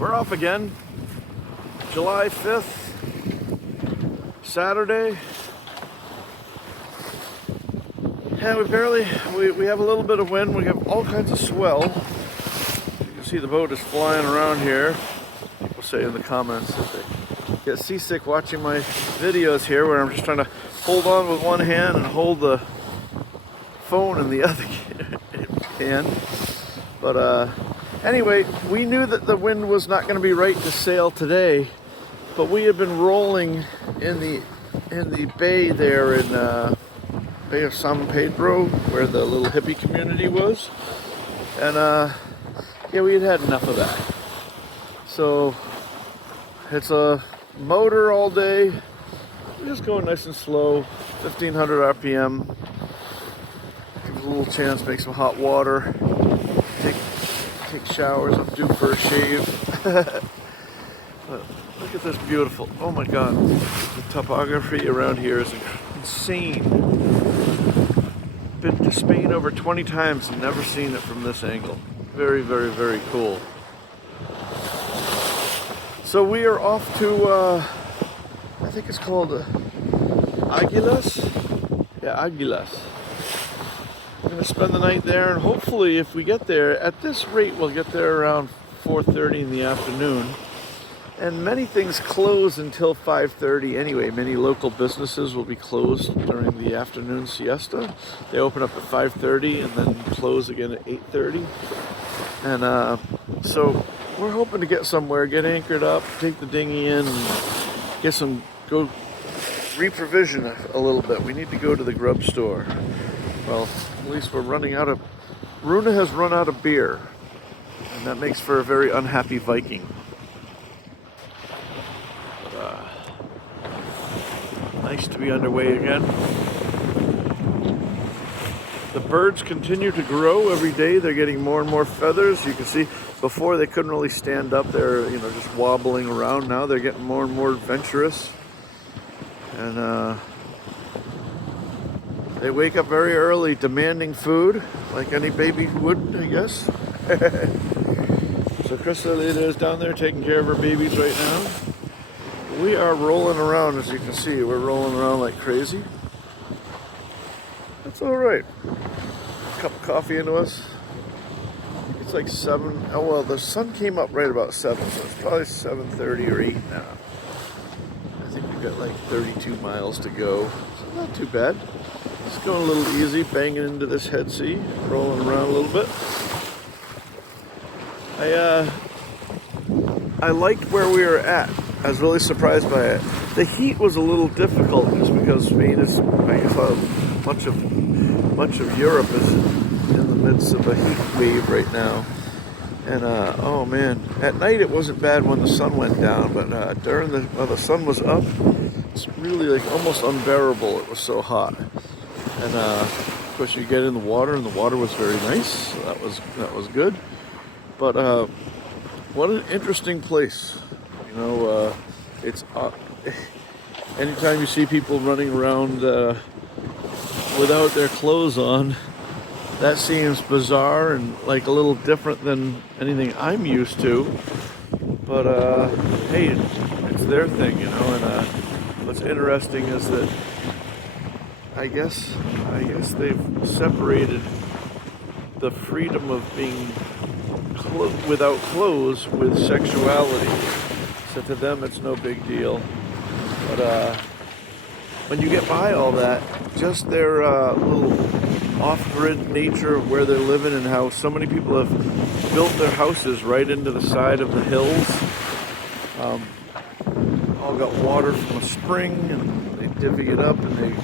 We're off again. July 5th, Saturday. Yeah, we have a little bit of wind. We have all kinds of swell. You can see the boat is flying around here. People say in the comments that they get seasick watching my videos here, where I'm just trying to hold on with one hand and hold the phone in the other hand. But anyway, we knew that the wind was not going to be right to sail today, but we had been rolling in the bay there in Bay of San Pedro, where the little hippie community was, and yeah, we had enough of that. So it's a motor all day. We're just going nice and slow, 1500 RPM. Give it a little chance, make some hot water, take showers. I'm due for a shave. But look at this beautiful, oh my god, the topography around here is insane. Been to Spain over 20 times and never seen it from this angle. Very, very, very cool. So we are off to, I think it's called Aguilas? Yeah, Aguilas. We're going to spend the night there, and hopefully if we get there, at this rate we'll get there around 4:30 in the afternoon. And many things close until 5:30 anyway. Many local businesses will be closed during the afternoon siesta. They open up at 5:30 and then close again at 8:30. And so we're hoping to get somewhere, get anchored up, take the dinghy in, and go reprovision a little bit. We need to go to the grub store. Well, at least we're running out of, Runa has run out of beer. And that makes for a very unhappy Viking. Nice to be underway again. The birds continue to grow every day. They're getting more and more feathers. You can see before they couldn't really stand up. They're just wobbling around. Now they're getting more and more adventurous. And they wake up very early demanding food, like any baby would, I guess. So Cristalita is down there taking care of her babies right now. We are rolling around, as you can see. We're rolling around like crazy. That's all right. A cup of coffee into us. It's like 7. Oh, well, the sun came up right about 7, so it's probably 7:30 or 8 now. I think we've got like 32 miles to go. So not too bad. Just going a little easy, banging into this head sea, rolling around a little bit. I liked where we were at. I was really surprised by it. The heat was a little difficult just because Spain is, I guess, much of Europe is in the midst of a heat wave right now. And oh man, at night it wasn't bad when the sun went down, but while the sun was up, it's really like almost unbearable. It was so hot. And of course you get in the water, and the water was very nice. So that was good. But what an interesting place. It's anytime you see people running around without their clothes on, that seems bizarre and like a little different than anything I'm used to. But hey, it's their thing, And what's interesting is that I guess they've separated the freedom of being without clothes with sexuality. So to them, it's no big deal. But when you get by all that, just their little off-grid nature of where they're living and how so many people have built their houses right into the side of the hills. All got water from a spring, and they divvy it up and they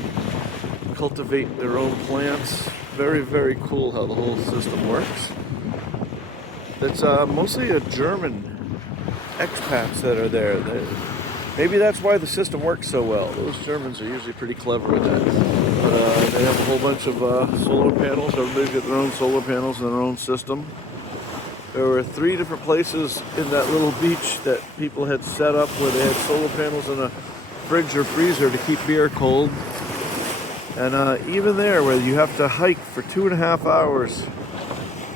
cultivate their own plants. Very, very cool how the whole system works. It's mostly a German expats that are there. Maybe that's why the system works so well. Those Germans are usually pretty clever with that. But they have a whole bunch of solar panels. Everybody's got their own solar panels and their own system. There were 3 different places in that little beach that people had set up where they had solar panels and a fridge or freezer to keep beer cold. And even there, where you have to hike for 2.5 hours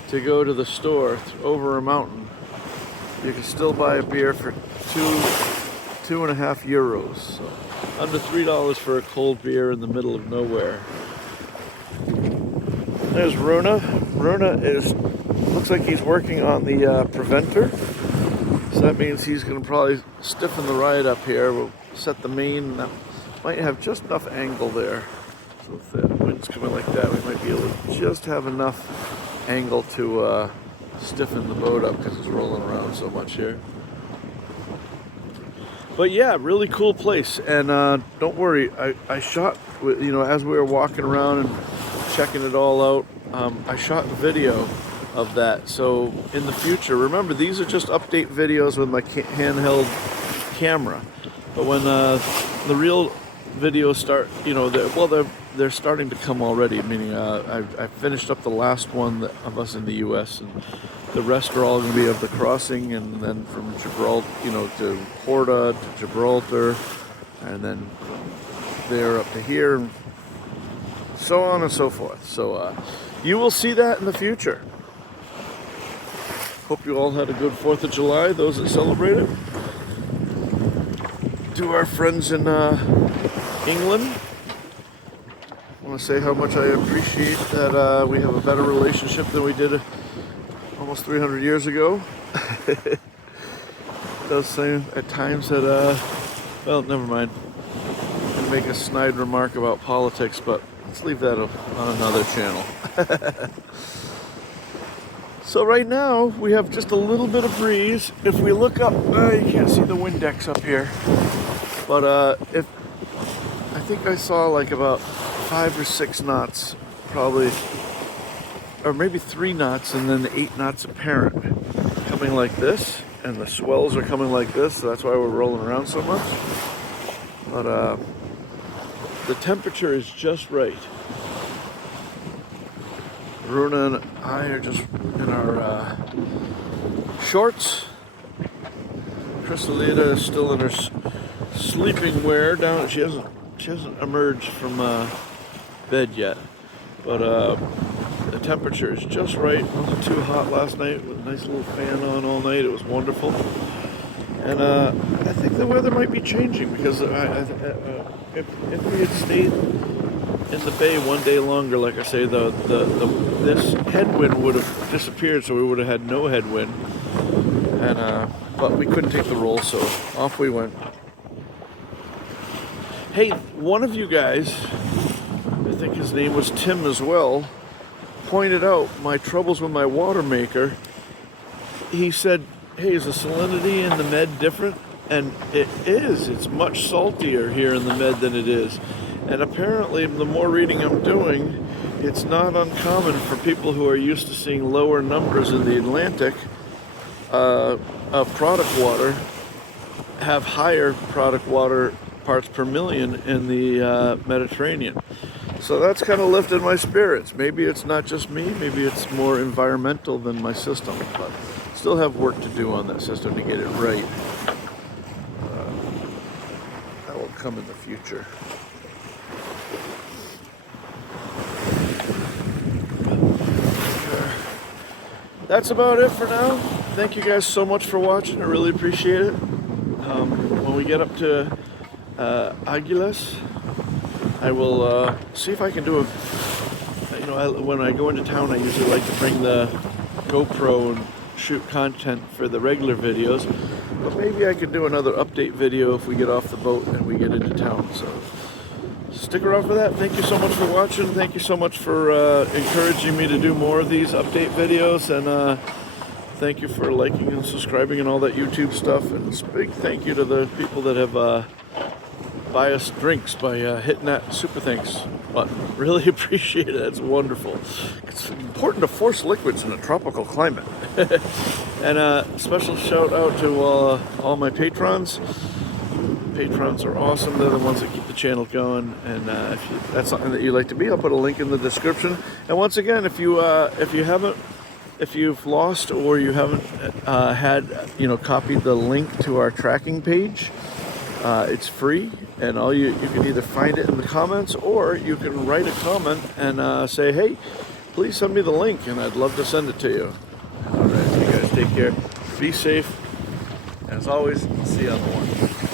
to go to the store over a mountain, you can still buy a beer for €2.5. So under $3 for a cold beer in the middle of nowhere. There's Runa. Runa looks like he's working on the preventer. So that means he's going to probably stiffen the ride up here. We'll set the main. Might have just enough angle there. So if the wind's coming like that, we might be able to just have enough angle to stiffen the boat up because it's rolling around so much here. But yeah, really cool place. And don't worry, I shot, as we were walking around and checking it all out, I shot a video of that. So in the future, remember, these are just update videos with my handheld camera. But when the real videos start, they're starting to come already. Meaning, I finished up the last one of us in the U.S. and the rest are all going to be of the crossing, and then from Gibraltar, to Porta to Gibraltar, and then from there up to here, and so on and so forth. So you will see that in the future. Hope you all had a good 4th of July, those that celebrate it. To our friends in England, I want to say how much I appreciate that we have a better relationship than we did almost 300 years ago. It does seem at times that, well, never mind. I'm going to make a snide remark about politics, but let's leave that up on another channel. So right now, we have just a little bit of breeze. If we look up, you can't see the wind decks up here. But I think I saw like about 5 or 6 knots, probably, or maybe 3 knots, and then 8 knots apparent coming like this, and the swells are coming like this, so that's why we're rolling around so much. But the temperature is just right. Runa and I are just in our shorts. Chryssalida is still in her sleeping wear down. She hasn't emerged from bed yet, but the temperature is just right. It wasn't too hot last night with a nice little fan on all night. It was wonderful. And I think the weather might be changing because if we had stayed in the bay one day longer, like I say, this headwind would have disappeared, so we would have had no headwind. And but we couldn't take the roll, so off we went. Hey, one of you guys, I think his name was Tim as well, pointed out my troubles with my water maker. He said, hey, is the salinity in the Med different? And it is. It's much saltier here in the Med than it is. And apparently, the more reading I'm doing, it's not uncommon for people who are used to seeing lower numbers in the Atlantic of product water have higher product water parts per million in the Mediterranean. So that's kind of lifted my spirits. Maybe it's not just me, maybe it's more environmental than my system, but still have work to do on that system to get it right. That will come in the future. That's about it for now. Thank you guys so much for watching. I really appreciate it. When we get up to Aguilas, I will see if I can do when I go into town, I usually like to bring the GoPro and shoot content for the regular videos, but maybe I could do another update video if we get off the boat and we get into town. So stick around for that. Thank you so much for watching. Thank you so much for encouraging me to do more of these update videos, and thank you for liking and subscribing and all that YouTube stuff. And a big thank you to the people that have buy us drinks by hitting that super thanks button. Really appreciate it. That's wonderful. It's important to force liquids in a tropical climate. And special shout out to all my patrons. Patrons are awesome. They're the ones that keep the channel going. And if that's something that you'd like to be, I'll put a link in the description. And once again, if you've lost or you haven't copied the link to our tracking page, it's free, and you can either find it in the comments, or you can write a comment and say, hey, please send me the link, and I'd love to send it to you. All right, you guys take care. Be safe. As always, see you on the one.